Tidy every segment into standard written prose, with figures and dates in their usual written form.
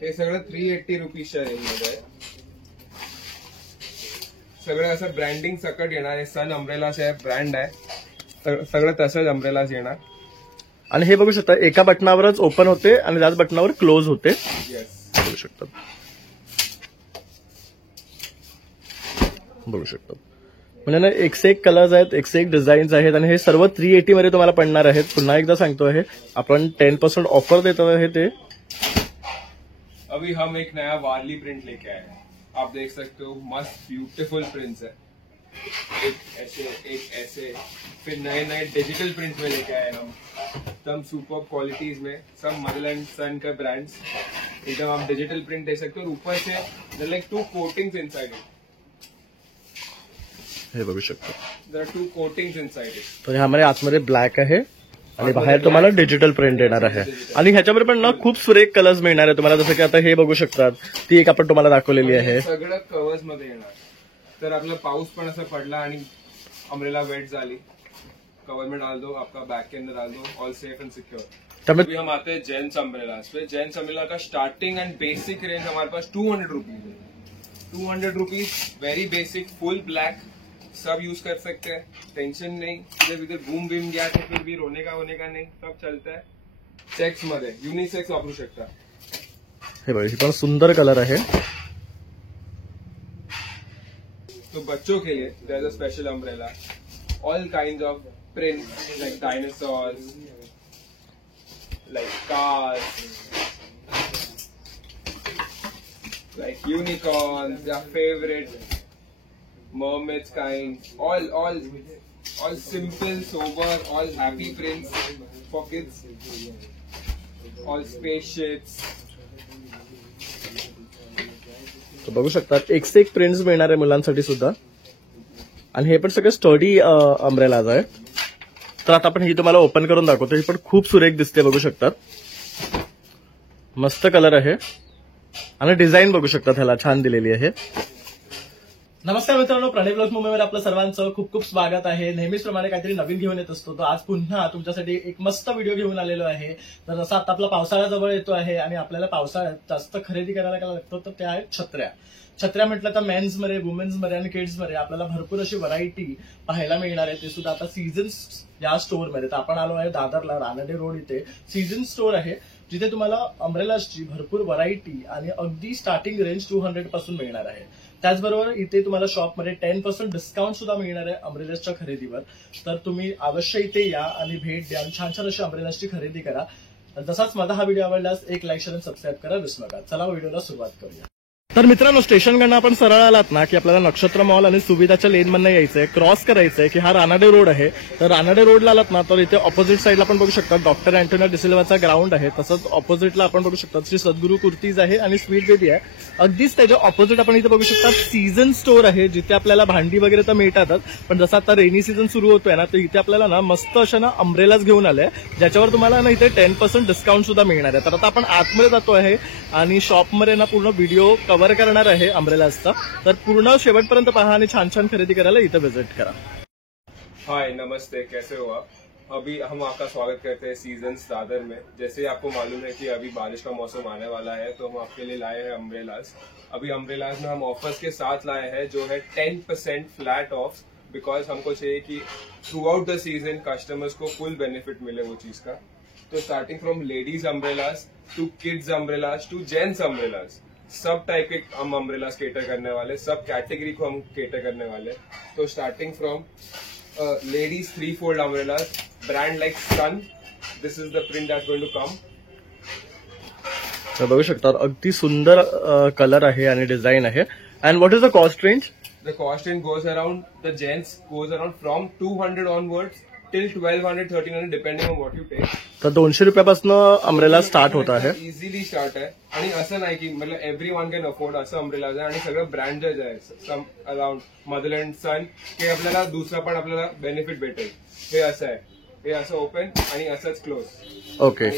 हे सगळं 380 रुपीजच्या रेंजमध्ये आहे. सगळं असं ब्रँडिंग सकट येणार आहे. सन अम्ब्रेलास हे ब्रँड आहे. सगळं तसंच अम्ब्रेलास येणार. आणि हे बघू शकता एका बटनावरच ओपन होते आणि त्याच बटनावर क्लोज होते. बघू शकता म्हणजे ना एक से एक कलर्स आहेत, एक से एक डिझाईन्स आहेत आणि हे सर्व 380 मध्ये तुम्हाला पडणार आहेत. पुन्हा एकदा सांगतो आहे आपण 10% ऑफर देत आहे. ते अभी हम एक नया वारली प्रिंट लेके आए हैं. आप देख सकते हो मस्त ब्यूटीफुल प्रिंट्स है. एक ऐसे फिर नए नए डिजिटल प्रिंट में लेके आए हम. एकदम सुपर क्वालिटीज में सब मदरलैंड सन के ब्रांड्स. एकदम आप डिजिटल प्रिंट देख सकते हो. और ऊपर से लाइक 2 कोटिंग्स इनसाइड इट. हे बघू शकता there are 2 coatings inside it. तर ह्यामध्ये आतमध्ये ब्लॅक आहे आणि बाहेर तुम्हाला डिजिटल प्रिंट येणार आहे. आणि ह्याच्यावर पण ना खूप सुरेख कलर्स मिळणार आहे तुम्हाला. जसं की आता हे बघू शकतात ती एक आपण तुम्हाला दाखवलेली आहे. सगळं कवर्स मध्ये येणार. तर आपला पाऊस पण असं पडला आणि अम्ब्रेला वेट झाली, कवर में डाल दो, आपका बैग के अंदर डाल दो, ऑल सेफ एंड सिक्योर. अभी हम आते हैं जेंट्स अम्ब्रेलास पे. जेंट्स अम्ब्रेला का स्टार्टिंग एंड बेसिक रेंज हमारे पास 200 रुपीज है. 200 rupees very basic full black. सब यूज कर सकते हैं, टेंशन नहीं. इधर इधर बूम बीम गया तो फिर भी रोने का नहीं, सब चलता है. सेक्स मध्ये युनिसेक्स वापरू शकता. हे बघा, ही पण सुंदर कलर आहे. तो बच्चों के लिए there is a special umbrella. All kind of prints like dinosaurs, like cars, like unicorns, their favorite mermaids kind, all simple, sober, all happy prints for kids, all spaceships. तर बघू शकता एक से एक प्रिंट्स मिळणार आहे मुलांसाठी सुद्धा. आणि हे पण सगळं स्टडी अम्ब्रेलाज आहे. तर आता आपण ही तुम्हाला ओपन करून दाखवतो. ही पण खूप सुरेख दिसते, बघू शकतात. मस्त कलर आहे आणि डिझाईन बघू शकता ह्याला छान दिलेली आहे. नमस्कार मित्रांनो, प्रणय ब्लॉग्स मुंबईमध्ये आपलं सर्वांचं खूप खूप स्वागत आहे. नेहमीच प्रमाणे काहीतरी नवीन घेऊन येत असतो. तर आज पुन्हा तुमच्यासाठी एक मस्त व्हिडिओ घेऊन आलेलो आहे. तर जसं आता आपला पावसाळा जवळ येतो आहे आणि आपल्याला पावसाळ्यात जास्त खरेदी करायला काय लागतं तर त्या आहेत छत्र्या. छत्र्या म्हटलं तर मेन्समध्ये, वुमेन्समध्ये आणि किड्समध्ये आपल्याला भरपूर अशी व्हरायटी पाहायला मिळणार आहे. ते सुद्धा आता सीझन्स या स्टोअरमध्ये. तर आपण आलो आहे दादरला, रानडे रोड इथे सीझन स्टोअर आहे, जिथे तुम्हाला अम्ब्रेलाची भरपूर व्हरायटी आणि अगदी स्टार्टिंग रेंज 200 पासून मिळणार आहे. त्याचबरोबर इथे तुम्हाला शॉपमध्ये 10% डिस्काउंट सुद्धा मिळणार आहे अम्ब्रेलाच्या खरेदीवर. तर तुम्ही अवश्य इथे या आणि भेट द्या आणि छान छान अशी अम्ब्रेलाची खरेदी करा. तसाच माझा हा व्हिडिओ आवडल्यास एक लाईक, शेअर आणि सबस्क्राईब करा विसरू नका. चला व्हिडिओला सुरुवात करूया. तर मित्रांनो, स्टेशनकडनं आपण सरळ आलात ना की आपल्याला नक्षत्र मॉल आणि सुविधाच्या लेनमधनं यायचंय, क्रॉस करायचंय की हा रानडे रोड आहे. तर रानडे रोडला आलात ना तर इथे ऑपोजिट साईडला आपण बघू शकता डॉक्टर अँटोनियो डिसिल्वाचा ग्राउंड आहे. तसंच ऑपोजिटला आपण बघू शकता श्री सद्गुरू कुर्तीज आहे आणि स्वीट बेबी आहे. अगदीच त्याच्या ऑपोजिट आपण इथे बघू शकता सीझन स्टोअर आहे, जिथे आपल्याला भांडी वगैरे तर मिळतातच, पण जसं आता रेनी सीझन सुरू होतोय ना तर इथे आपल्याला ना मस्त अशा ना अम्ब्रेलाज घेऊन आले, ज्याच्यावर तुम्हाला ना इथे 10% डिस्काउंट सुद्धा मिळणार आहे. तर आता आपण आतमध्ये जातो आहे आणि शॉपमध्ये ना पूर्ण व्हिडिओ कव्हर करणार आहे अम्ब्रेलाजचा. तर पूर्ण शेवटपर्यंत पहा आणि छान छान खरेदी करायला इथे विजिट करा. हाय नमस्ते, कैसे हो आप? अभी हम आपका स्वागत करते हैं सीजन्स दादर में. जैसे आपको मालूम है कि अभी बारिश का मौसम आने वाला है, तो हम आपके लिए लाए हैं अम्ब्रेलाज. अभी अम्ब्रेलाज में हम ऑफर्स के साथ लाए हैं जो है 10% फ्लैट ऑफ, बिकॉज हमको चाहिए कि throughout the season customers को फुल बेनिफिट मिले वो चीज का. तो starting from ladies umbrellas to kids umbrellas to gents umbrellas, सब टाइप के हम अम्ब्रेलाज केटर करने वाले, सब कैटेगरी को हम केटर करने वाले. तो starting from ladies 3-fold umbrellas, brand like Sun. This is the print that's going to come. तर बघू शकता अगदी सुंदर कलर आहे आणि डिझाईन आहे. And what is the cost range? The cost range goes around, the gents goes around from 200 onwards till 1200, 1300 depending on what you take. तर 200 रुपयापासून अम्ब्रेला स्टार्ट होत आहे. इझिली स्टार्ट आहे आणि असं नाही की मतलब एव्हरी वन कॅन अफोर्ड असं अम्ब्रेलाज आहे. आणि सगळं ब्रँडेड आहे, सम अराउंड मदरलँड सन, की आपल्याला दुसरा पण आपल्याला बेनिफिट भेटेल. हे असं आहे, हे असं ओपन आणि असंच क्लोज. ओके.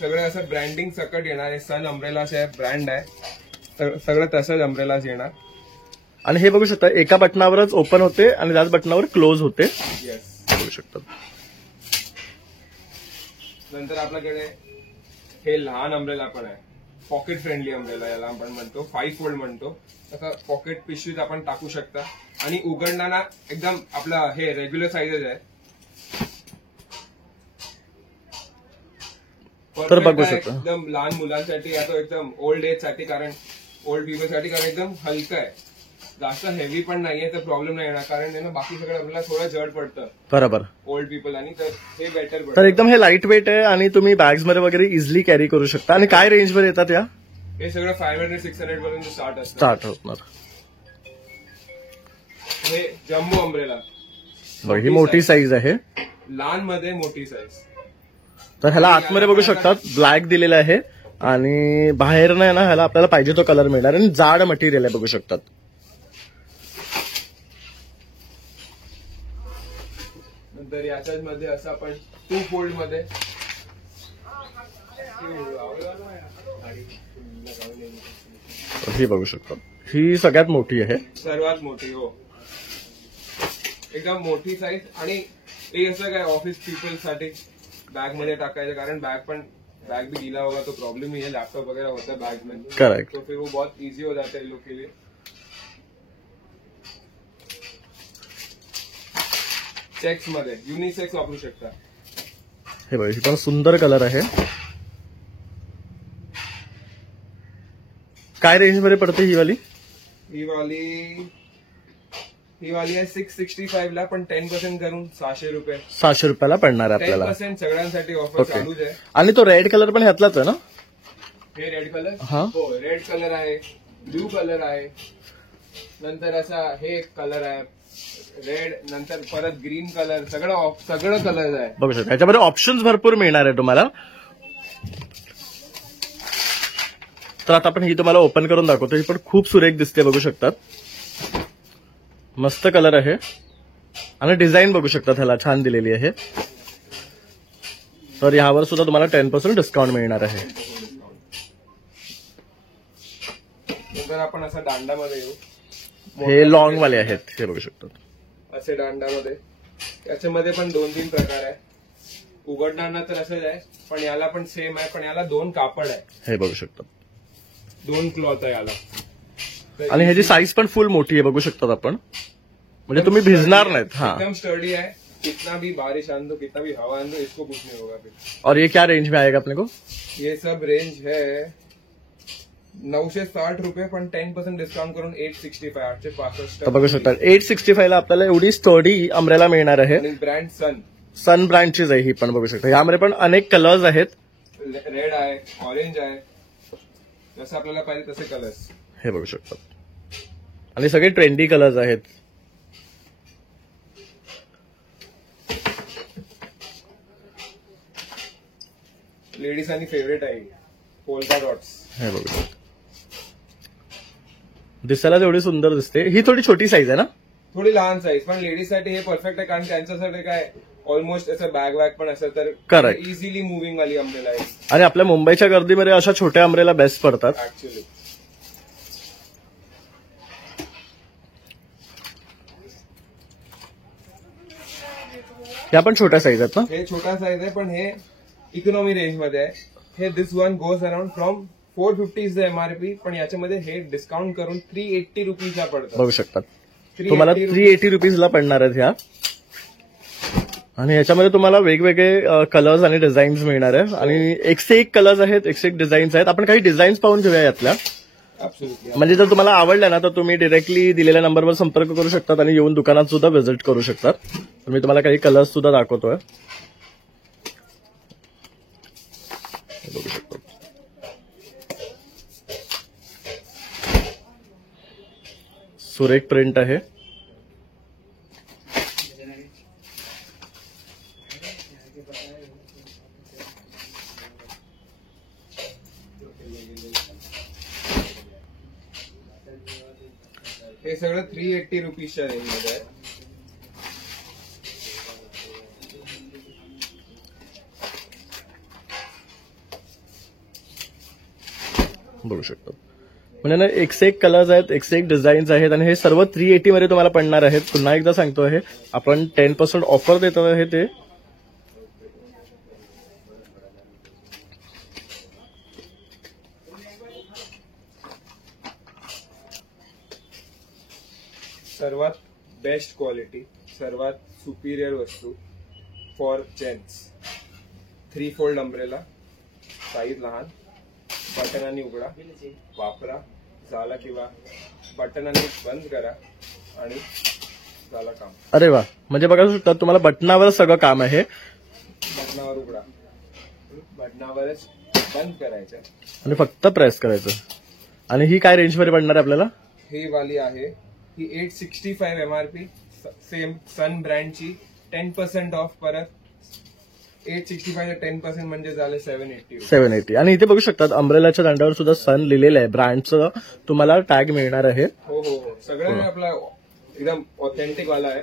सगळं असं ब्रँडिंग सकट येणार आहे. सन अम्ब्रेलास आहे, ब्रँड आहे, सगळं तसंच अम्ब्रेलास येणार. आणि हे बघू शकता एका बटनावरच ओपन होते आणि त्याच बटनावर क्लोज होते. येस, बघू शकता. नंतर आपल्याकडे हे लहान अम्ब्रेला पण आहे. पॉकेट फ्रेंडली अम्ब्रेला याला आपण म्हणतो, 5 फोल्ड म्हणतो. तसं पॉकेट पिशवीत आपण टाकू शकता आणि उघडताना एकदम आपला हे रेग्युलर साईजच आहे. तर बघू Perfect आहे शकता. एकदम लहान मुलांसाठी या तो एकदम ओल्ड एज साठी, कारण ओल्ड पीपल साठी, कारण एकदम हलका आहे, जास्त हेवी पण नाहीये, तर प्रॉब्लेम नाही येणार. कारण आहे ना बाकी सगळं आपल्याला थोडं जड पडतं बरोबर. ओल्ड पीपल, आणि तर हे बेटर तर पडतं. एकदम हे लाईट वेट आहे आणि तुम्ही बॅग्स मध्ये वगैरे इझिली कॅरी करू शकता. आणि काय रेंजवर येतात या? हे सगळं 500-600 पर्यंत स्टार्ट असतं. स्टार्ट होणार. हे जम्बो अम्ब्रेला, बघ ही मोठी साईज आहे. लहान मध्ये मोठी साईज. तर ह्याला आतमध्ये बघू शकतात ब्लॅक दिलेलं आहे आणि बाहेर नाही ना ह्याला आपल्याला पाहिजे तो कलर मिळणार आणि जाड मटेरियल आहे बघू शकतात. नंतर याच्याच मध्ये असं आपण 2 फोल्ड मध्ये ही बघू शकतात. ही सगळ्यात मोठी आहे. सर्वात मोठी. हो, एकदम मोठी साईज. आणि हे असं काय ऑफिस पीपल साठी बॅग मध्ये टाकायचं, कारण बैग भी गीला होगा तो प्रॉब्लम ही है, लैपटॉप वगैरह होता है बैग में, करेक्ट. तो फिर वो बहुत इजी हो जाता है इन लोग के लिए. चेक्स मध्ये युनिसेक्स वापरू शकता. हे बघ ही पण सुंदर कलर आहे. काय रेंज मध्ये पडते ही वाली? ही वाली आहे 665 ला, पण 10% करून 600 रुपये. 600 रुपयाला पडणार आहे आपल्याला. 10% सगळ्यांसाठी ऑफर ओके. चालूच आहे. आणि तो रेड कलर पण ह्यातलाच आहे ना? हे रेड कलर. हा. हो, रेड कलर आहे, ब्लू कलर आहे, नंतर असा हे कलर आहे रेड, नंतर परत ग्रीन कलर, सगळं कलर आहे. बघू शकता याच्यामध्ये ऑप्शन्स भरपूर मिळणार आहे तुम्हाला. तर आता आपण ही तुम्हाला ओपन करून दाखवतो. ही पण खूप सुरेख दिसते बघू शकतात. मस्त कलर आहे आणि डिझाईन बघू शकतात ह्याला छान दिलेली आहे. तर यावर सुद्धा तुम्हाला 10% डिस्काउंट मिळणार आहे. नंतर आपण असं दांडामध्ये येऊ. हे लॉंग वाले आहेत, हे बघू शकतात. असे दांडामध्ये याच्यामध्ये पण 2-3 प्रकार आहे. उघडताना तर असंच आहे, पण याला पण सेम आहे, पण याला 2 कापड आहे. हे बघू शकतात. 2 क्लॉथ आहे याला. तर आणि ह्याची साईज पण फुल मोठी आहे बघू शकतात आपण. म्हणजे तुम्ही भिजणार नाहीत. हा. एकदम स्टर्डी है, कितना भी बारिश आन दो, कितना भी हवा आन दो, इसको कुछ नहीं होगा फिर. और ये क्या रेंज में आएगा अपने को? ये सब रेंज है 960 रुपये, पण 10% डिस्काउंट करून 865, 865. तर बघू शकतात 865 ला आपल्याला एवढी स्टर्डी अम्ब्रेला मिळणार आहे. आणि ब्रँड सन ब्रँडचीच आहे ही पण बघू शकता. यामध्ये पण अनेक कलर्स आहेत. रेड आहे, ऑरेंज आहे, जसं आपल्याला पाहिजे तसे कलर्स. हे बघू शकतात. आणि सगळे ट्रेंडी कलर्स आहेत. लेडीजांनी फेवरेट आहे पोल्का डॉट्स. हे बघू शकता. दिसायला तेवढी सुंदर दिसते. ही थोडी छोटी साईज आहे ना? थोडी लहान साईज, पण लेडीज साठी हे परफेक्ट आहे, कारण त्यांच्यासाठी काय ऑलमोस्ट असं बॅग पण असेल तर Correct. इझिली मुव्हिंग वाली अम्ब्रेला आहे आणि आपल्या मुंबईच्या गर्दीमध्ये अशा छोट्या अम्ब्रेला बेस्ट पडतात. ऍक्च्युली. या पण छोट्या साईज आहेत ना? हे छोटा साईज आहे, पण हे इकॉनॉमी रेंज मध्ये आहे. हे this one goes around from 450 is the MRP, पण याच्यामध्ये हे डिस्काउंट करून 380 रुपीजला पडतं. बघू शकतात. तुम्हाला 380 रुपीजला पडणार आहेत ह्या. आणि याच्यामध्ये तुम्हाला वेगवेगळे कलर्स आणि डिझाईन्स मिळणार आहे. आणि एकसे एक कलर्स आहेत, एकसे एक डिझाईन्स आहेत. आपण काही डिझाईन्स पाहून घेऊया यातल्या. ऍब्सोल्युटली. म्हणजे जर तुम्हाला आवडल्या ना तर तुम्ही डिरेक्टली दिलेल्या नंबरवर संपर्क करू शकतात आणि येऊन दुकानात सुद्धा व्हिजिट करू शकतात. तर मी तुम्हाला काही कलर्स सुद्धा दाखवतोय. बघू शकतो. सुरेख प्रिंट आहे. हे सगळं 380 रुपीजच्या रेंज मध्ये आहे. बघू शकतो. म्हणजे ना एकसे एक कलर्स आहेत, एकसे एक डिझाईन्स आहेत आणि हे सर्व 380 मध्ये तुम्हाला पडणार आहेत. पुन्हा एकदा सांगतो आहे आपण 10% ऑफर देत आहे ते. सर्वात बेस्ट क्वालिटी, सर्वात सुपिरियर वस्तू for gents. 3 fold umbrella, size लहान, बटनाने उघडा, वापरा, झाला किंवा बटनाने बंद करा आणि झाला काम. अरे वा, म्हणजे बघा शकता तुम्हाला बटनावर सगळं काम आहे. बटनावर उघडा, बटनावरच बंद करायचं आणि फक्त प्रेस करायचं. आणि ही काय रेंज मध्ये पडणार आहे आपल्याला? ही वाली आहे, ही 865 MRP, सेम सन ब्रँडची. 10% ऑफ, परत 865 10% म्हणजे झाले 780. 780. आणि इथे बघू शकतात अम्ब्रेलाच्या दांड्यावर सुद्धा सन लिहिलेलं आहे, ब्रँडचं तुम्हाला टॅग मिळणार आहे. हो हो हो, सगळं आपला एकदम ऑथेंटिक वाला आहे.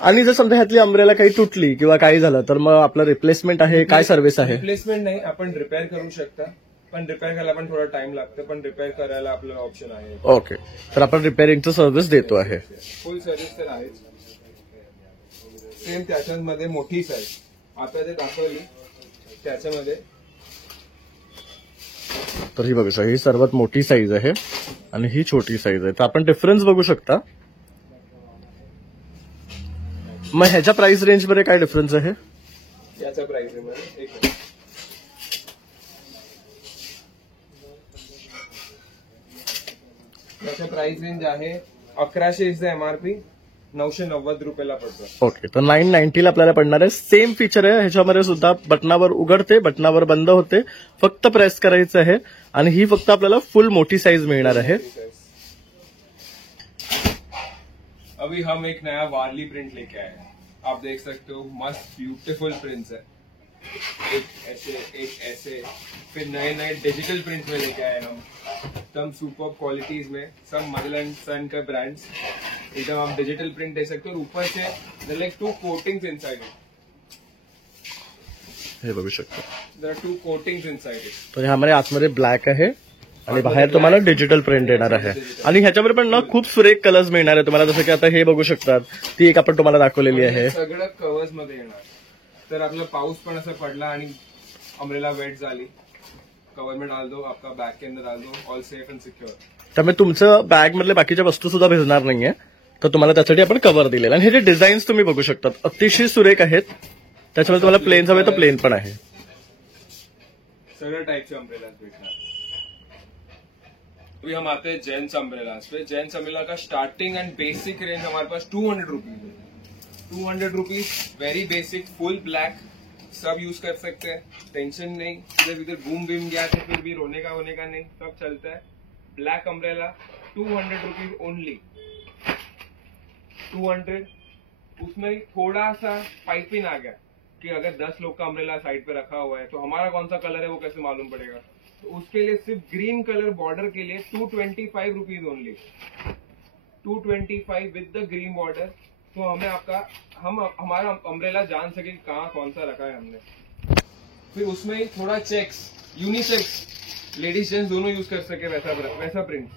आणि जर समजा ह्यातली अम्ब्रेला काही तुटली किंवा काही झालं तर मग आपलं रिप्लेसमेंट आहे, काय सर्व्हिस आहे? रिप्लेसमेंट नाही, आपण रिपेअर करू शकता, पण रिपेअर करायला पण थोडा टाइम लागतं, पण रिपेअर करायला आपलं ऑप्शन आहे. ओके, तर आपण रिपेअरिंगचं सर्व्हिस देतो आहे. फुल सर्व्हिस तर आहेच. सेम त्याच्यामध्ये मोठी साईज आता जे दाखवली त्याच्यामध्ये, तर ही बघू शकता, ही सर्वात मोठी साईज आहे आणि ही छोटी साईज आहे. तर आपण डिफरन्स बघू शकता. मग ह्याच्या प्राइस रेंज मध्ये काय डिफरन्स आहे? याच्या प्राइस मध्ये एक मिनिट. याचा प्राइस रेंज आहे 1100 इज द MRP, 990 रुपयाला पडतो. ओके, तर 990 आपल्याला पडणार आहे. सेम फीचर आहे ह्याच्यामध्ये सुद्धा, बटनावर उघडते, बटनावर बंद होते, फक्त प्रेस करायचं आहे. आणि ही फक्त आपल्याला फुल मोठी साईज मिळणार आहे. अभी हम एक नया वारली प्रिंट लेके आए हैं, आप देख सकते हो, मस्त ब्यूटीफुल प्रिंट्स है. एक ऐसे, फिर नए नए डिजिटल प्रिंट में लेके आए हम, एकदम सुपर क्वालिटीज में, सब मदर एंड सन के ब्रांड्स. एकदम आप डिजिटल प्रिंट दे सकते हो, और ऊपर से लाइक 2 कोटिंग्स इनसाइड इट. हे बघू शकता, there are 2 coatings inside it. तर ह्यामध्ये आतमध्ये ब्लॅक आहे आणि बाहेर तुम्हाला डिजिटल प्रिंट येणार आहे. आणि ह्याच्यामध्ये पण ना खूप सुरेख कलर्स मिळणार आहे तुम्हाला, जसं की आता हे बघू शकतात, ती एक आपण तुम्हाला दाखवलेली आहे. सगळं कवर्स मध्ये येणार. तर आपला पाऊस पण असं पडला आणि अम्ब्रेला वेट झाली, कवर में डाल दो, आपका बैग के अंदर डाल दो, ऑल सेफ एंड सिक्योर. त्यामुळे तुमचं बॅग मधल्या बाकीच्या वस्तू सुद्धा भिजणार नाहीये, तर तुम्हाला त्यासाठी आपण कव्हर दिलेलं. आणि हे जे डिझाईन्स तुम्ही बघू शकतात अतिशय सुरेख आहेत. त्याच्यामध्ये तुम्हाला प्लेन हवे तर प्लेन पण आहे. सगळ्या टाइपचे अम्ब्रेलास भेटणार. अभी हम आते हैं जेंट्स अम्ब्रेलास पे. जेंट्स अम्ब्रेला का स्टार्टिंग एंड बेसिक रेंज हमारे पास 200 रुपीज है. 200 rupees, very basic, full black, सब यूज कर सकते हैं, टेंशन नहीं. इधर घूम बीम गया तो फिर भी रोने का नहीं, सब चलता है. Black umbrella 200 rupees only. 200. उसमें थोड़ा सा पाइपिंग आ गया कि अगर 10 लोग का अम्ब्रेला साइड पे रखा हुआ है तो हमारा कौन सा कलर है वो कैसे मालूम पड़ेगा. तो उसके लिए सिर्फ ग्रीन कलर बॉर्डर के लिए 225 रुपीज ओनली. 225 विद द ग्रीन बॉर्डर. तो हमें हमारा अम्ब्रेला जान सके कहाँ कौन सा रखा है हमने. फिर उसमें थोड़ा चेक्स, यूनिसेक्स, लेडीज जेंट्स दोनों यूज कर सके वैसा प्रिंट.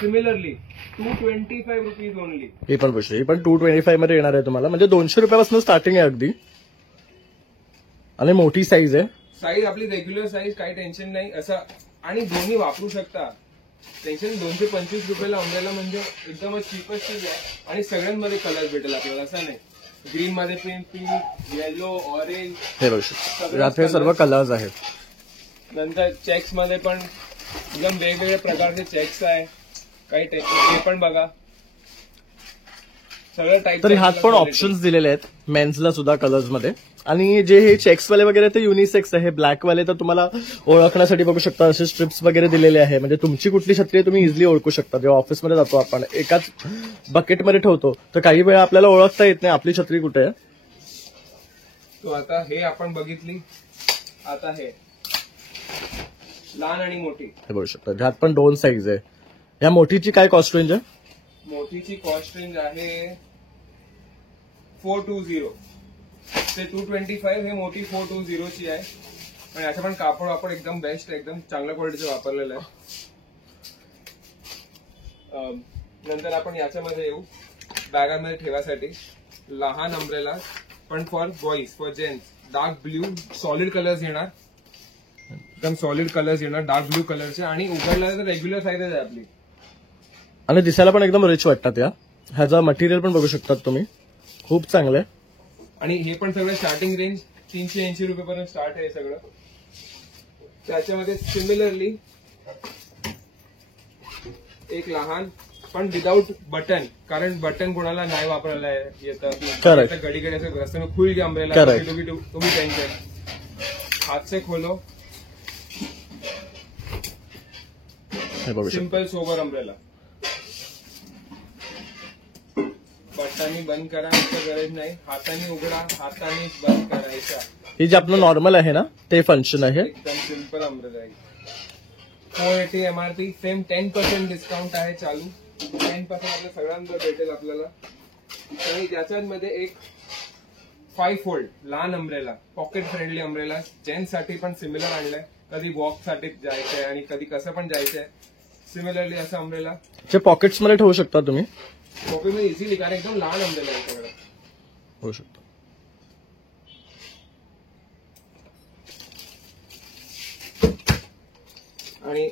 Similarly 225 rupees only. हे पण पैसे, हे पण 225 मध्ये येणार आहे तुम्हाला, म्हणजे 200 रुपयापासून स्टार्टिंग आहे अगदी. आणि मोठी साईज आहे. साईज आपली रेग्युलर साईज, काही टेन्शन नाही असं. आणि दोन्ही वापरू शकता, टेन्शन. 225 रुपयाला अम्ब्रेला म्हणजे एकदमच चीपस्ट चीज आहे. आणि सगळ्यांमध्ये कलर भेटेल आपल्याला, असं नाही. ग्रीन मध्ये पिंक, येलो, ऑरेंज, हे बघू शकता, यात हे सर्व कलर्स आहेत. नंतर चेक्स मध्ये पण एकदम वेगवेगळ्या प्रकारचे चेक्स आहे. काही हे पण बघा, सगळं टाईप. तर ह्यात पण ऑप्शन्स दिलेले आहेत मेन्सला सुद्धा कलर्स मध्ये. आणि जे हे चेक्स वाले वगैरे ते युनिसेक्स आहे. ब्लॅक वाले तर तुम्हाला ओळखण्यासाठी बघू शकता असे स्ट्रिप्स वगैरे दिलेले आहे, म्हणजे तुमची कुठली छत्री आहे तुम्ही इझिली ओळखू शकता. जेव्हा ऑफिसमध्ये जातो आपण एकाच बकेटमध्ये ठेवतो तर काही वेळा आपल्याला ओळखता येत नाही आपली छत्री कुठे आहे. तो आता हे आपण बघितली, आता हे लहान आणि मोठी हे बघू शकता. ह्यात पण 2 साईज आहे. या मोठीची काय कॉस्ट रेंज आहे? मोठीची कॉस्ट रेंज आहे 420 ते 225. हे मोठी 420 ची आहे. पण याचं पण कापड वापड एकदम बेस्ट, एकदम चांगल्या क्वालिटीचं वापरलेलं आहे. नंतर आपण याच्यामध्ये येऊ, बॅगामध्ये ठेवासाठी लहान अम्ब्रेला, पण for boys, for gents. Dark blue solid colours येणार, एकदम सॉलिड कलर्स येणार डार्क ब्ल्यू कलरचे. आणि उघडला तर रेग्युलर साईज आहे आपली. आणि दिसायला पण एकदम रिच वाटतात या. ह्याचं मटेरियल पण बघू शकतात तुम्ही, खूप चांगलं आहे. आणि हे पण सगळं स्टार्टिंग रेंज 380 रुपयापर्यंत स्टार्ट आहे सगळं. त्याच्यामध्ये सिमिलरली एक लहान पण विदाउट बटन, कारण बटन कोणाला नाही वापरायला येतं. घडी घडी असं रस्ते में खुल गया अम्ब्रेला, तुम्ही टेंशन. हाथ से खोलो, सिंपल सोबर अम्ब्रेला. बटनाने बंद करायचं गरज नाही, हाताने उघडा, हाताने बंद करायचा. हे जे आपलं नॉर्मल आहे ना ते फंक्शन आहे. एकदम सिंपल अम्ब्रेला आहे. 480 MRP, सेम 10% डिस्काउंट आहे चालू. 10% आपल्या सगळ्यांना भेटेल आपल्याला. आणि त्याच्यामध्ये एक 5 फोल्ड लहान umbrella, pocket friendly umbrella, gents साठी पण सिमिलर आणलंय. कधी वॉक साठी जायचंय आणि कधी कसं पण जायचंय. सिमिलरली असं अम्ब्रेला जे पॉकेट्स मध्ये ठेवू शकता तुम्ही, पॉकेट मध्ये इझिली, कारण एकदम लहान अम्ब्रेला आहे सगळं होऊ शकतो. आणि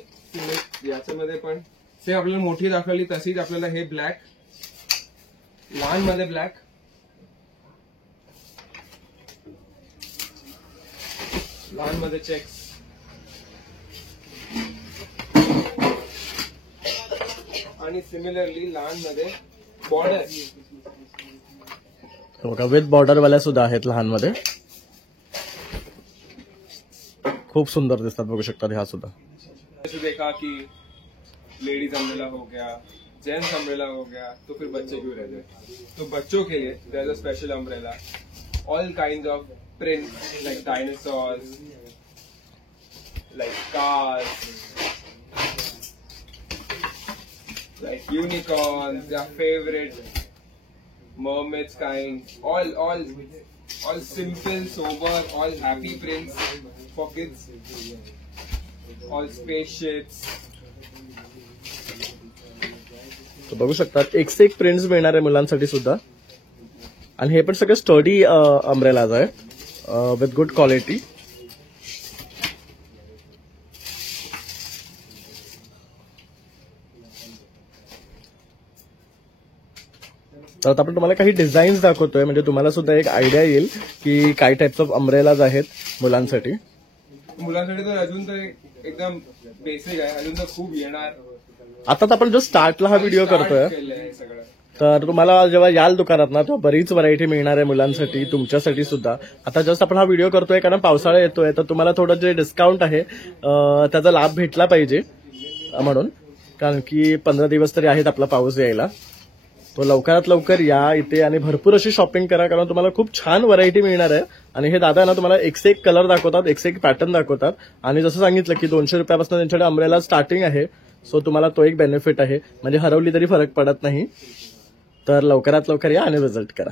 याच्यामध्ये पण सेम आपल्याला मोठी दाखवली तशीच आपल्याला हे ब्लॅक, लहान मध्ये ब्लॅक, लहान मध्ये चेक्स, आणि सिमिलरली लहान मध्ये बॉर्डर. बघा विथ बॉर्डर वाल्या सुद्धा आहेत लहान मध्ये, खूप सुंदर दिसतात. बघू शकतात ह्या सुद्धा. जैसे देखा कि लेडीज अम्ब्रेला हो गया, जेंट्स अम्ब्रेला हो गया, तो फिर बच्चे क्यों रह गए. तो बच्चों के लिए there is a special umbrella, all kind of prints like dinosaurs, like cars, like unicorns, their favorite mermaids kind, all simple, sober, all happy prints for kids, all spaceships. तर बघू शकतात एक से एक प्रिंट्स मिळणार आहे मुलांसाठी सुद्धा. आणि हे पण सगळे स्टडी अम्ब्रेलाज आहे विथ गुड क्वालिटी. तर आपण तुम्हाला काही डिझाईन्स दाखवतोय, म्हणजे तुम्हाला सुद्धा एक आयडिया येईल की काय टाइप्स ऑफ अम्ब्रेलाज आहेत मुलांसाठी. मुलांसाठी तर अजून तर एकदम बेसिक आहे, अजून तर खूप येणार. आता आपण जो स्टार्टला हा व्हिडिओ करतोय, तर तुम्हाला जेव्हा याल दुकानात ना तेव्हा बरीच व्हरायटी मिळणार आहे मुलांसाठी, तुमच्यासाठी सुद्धा. आता जस्ट आपण हा व्हिडिओ करतोय कारण पावसाळा येतोय, तर तुम्हाला थोडं जे डिस्काउंट आहे त्याचा लाभ भेटला पाहिजे म्हणून, कारण की 15 दिवस तरी आहेत आपला पाऊस यायला. तो लवकरात लवकर या इथे आणि भरपूर अशी शॉपिंग करा, कारण तुम्हाला खूप छान व्हरायटी मिळणार आहे. आणि हे दादा ना तुम्हाला एक से एक कलर दाखवतात, एक से एक पॅटर्न दाखवतात. आणि जसं सांगितलं की 200 रुपयापासून त्यांच्याकडे अम्ब्रेला स्टार्टिंग आहे. सो तुम्हाला तो एक बेनिफिट आहे, म्हणजे हरवली तरी फरक पडत नाही. तर लवकरात लवकर या आणि रिझल्ट करा.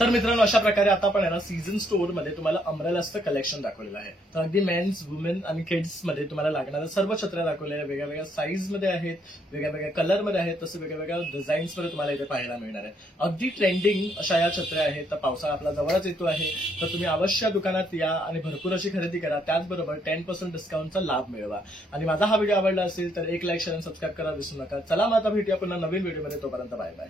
तर मित्रांनो अशा प्रकारे आता आपण आहे ना सीझन स्टोअर मध्ये तुम्हाला अम्ब्रेलाचं कलेक्शन दाखवलेलं आहे. तर अगदी मेन्स, वुमेन आणि किड्स मध्ये तुम्हाला लागणाऱ्या सर्व छत्र्या दाखवलेल्या, वेगळ्या वेगळ्या साईज मध्ये आहेत, वेगळ्या वेगळ्या कलर मध्ये आहेत, तसं वेगळ्या वेगळ्या डिझाईन्स मध्ये तुम्हाला इथे पाहायला मिळणार आहे. अगदी ट्रेंडिंग अशा या छत्र्या आहेत. तर पावसाळा आपला जवळच येतो आहे, तर तुम्ही अवश्य दुकानात या आणि भरपूर अशी खरेदी करा. त्याचबरोबर 10% डिस्काउंटचा लाभ मिळवा. आणि माझा हा व्हिडिओ आवडला असेल तर एक लाईक, शेअर आणि सबस्क्राईब करा विसरू नका. चला मग आता भेटूया पुन्हा नवीन व्हिडिओमध्ये. तोपर्यंत बाय बाय.